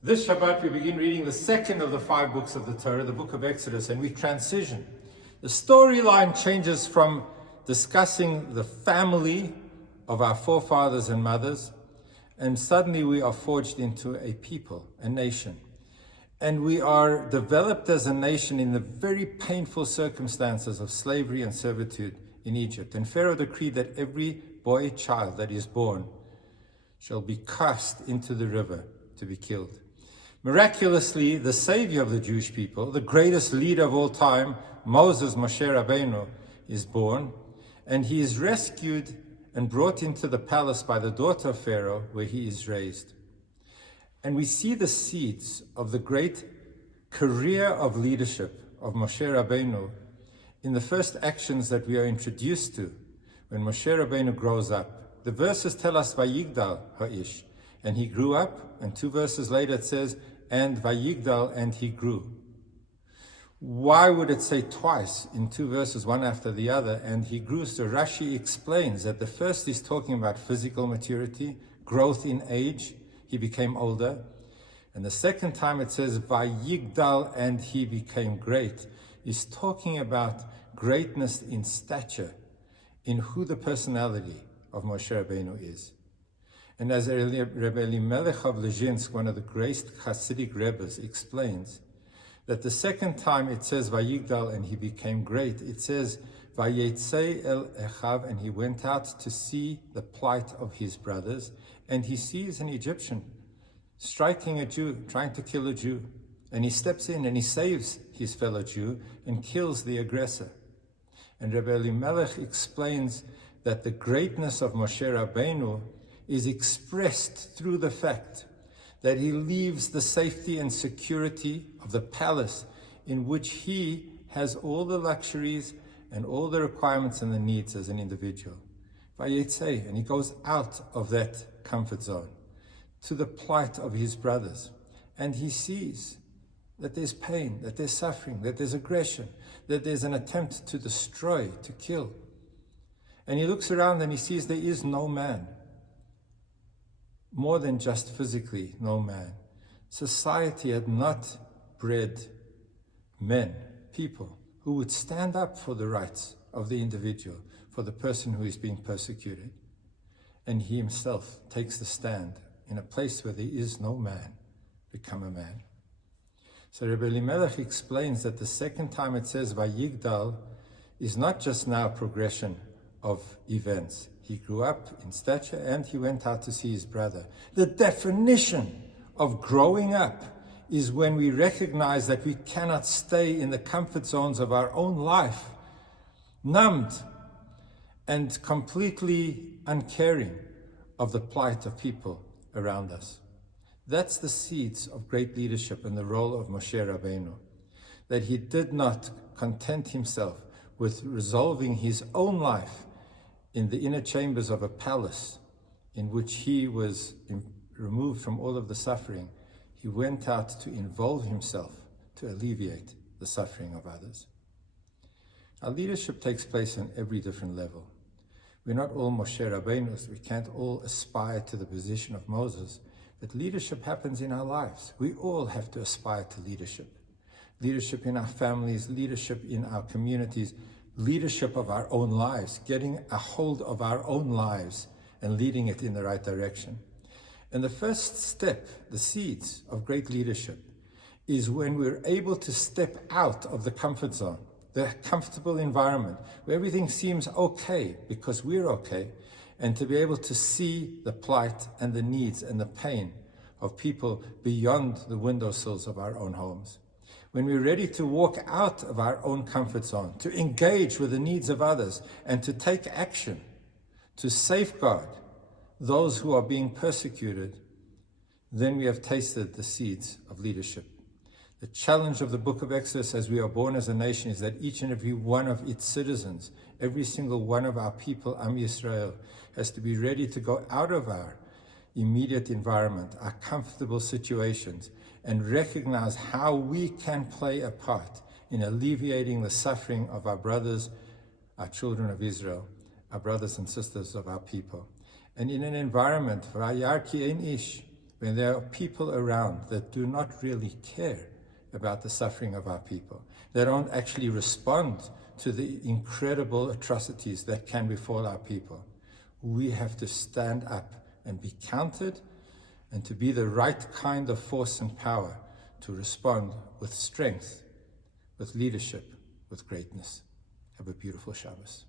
This Shabbat we begin reading the second of the 5 books of the Torah, the book of Exodus, and we transition. The storyline changes from discussing the family of our forefathers and mothers, and suddenly we are forged into a people, a nation. And we are developed as a nation in the very painful circumstances of slavery and servitude in Egypt. And Pharaoh decreed that every boy child that is born shall be cast into the river to be killed. Miraculously, the savior of the Jewish people, the greatest leader of all time, Moses, Moshe Rabbeinu, is born, and he is rescued and brought into the palace by the daughter of Pharaoh, where he is raised. And we see the seeds of the great career of leadership of Moshe Rabbeinu in the first actions that we are introduced to when Moshe Rabbeinu grows up. The verses tell us, Vayigdal ha'ish, and he grew up, and 2 verses later it says, and Vayigdal, and he grew. Why would it say twice in 2 verses, one after the other, and he grew? So Rashi explains that the first is talking about physical maturity, growth in age, he became older. And the second time it says Vayigdal, and he became great, is talking about greatness in stature, in who the personality of Moshe Rabbeinu is. And as Rebbe Elimelech of Lezhinsk, one of the great Hasidic Rebbes, explains, that the second time it says Vayigdal, and he became great, it says Vayetzei el Echav, and he went out to see the plight of his brothers, and he sees an Egyptian striking a Jew, trying to kill a Jew, and he steps in and he saves his fellow Jew and kills the aggressor. And Rebbe Elimelech explains that the greatness of Moshe Rabbeinu is expressed through the fact that he leaves the safety and security of the palace in which he has all the luxuries and all the requirements and the needs as an individual. And he goes out of that comfort zone to the plight of his brothers. And he sees that there's pain, that there's suffering, that there's aggression, that there's an attempt to destroy, to kill. And he looks around and he sees there is no man. More than just physically, no man. Society had not bred men, people, who would stand up for the rights of the individual, for the person who is being persecuted. And he himself takes the stand in a place where there is no man, become a man. So Rebbe Elimelech explains that the second time it says Vayigdal is not just now a progression of events. He grew up in stature and he went out to see his brother. The definition of growing up is when we recognize that we cannot stay in the comfort zones of our own life, numbed and completely uncaring of the plight of people around us. That's the seeds of great leadership and the role of Moshe Rabbeinu, that he did not content himself with resolving his own life in the inner chambers of a palace in which he was removed from all of the suffering. He went out to involve himself to alleviate the suffering of others. Our leadership takes place on every different level. We're not all Moshe Rabbeinus. We can't all aspire to the position of Moses, but leadership happens in our lives. We all have to aspire to leadership. Leadership in our families, leadership in our communities, leadership of our own lives, getting a hold of our own lives and leading it in the right direction. And the first step, the seeds of great leadership, is when we're able to step out of the comfort zone, the comfortable environment, where everything seems okay because we're okay, and to be able to see the plight and the needs and the pain of people beyond the windowsills of our own homes. When we're ready to walk out of our own comfort zone, to engage with the needs of others, and to take action, to safeguard those who are being persecuted, then we have tasted the seeds of leadership. The challenge of the book of Exodus, as we are born as a nation, is that each and every one of its citizens, every single one of our people, Am Yisrael, has to be ready to go out of our immediate environment, our comfortable situations, and recognize how we can play a part in alleviating the suffering of our brothers, our children of Israel, our brothers and sisters of our people. And in an environment, Vayar ki ein ish, when there are people around that do not really care about the suffering of our people, they don't actually respond to the incredible atrocities that can befall our people, we have to stand up and be counted and to be the right kind of force and power to respond with strength, with leadership, with greatness. Have a beautiful Shabbos.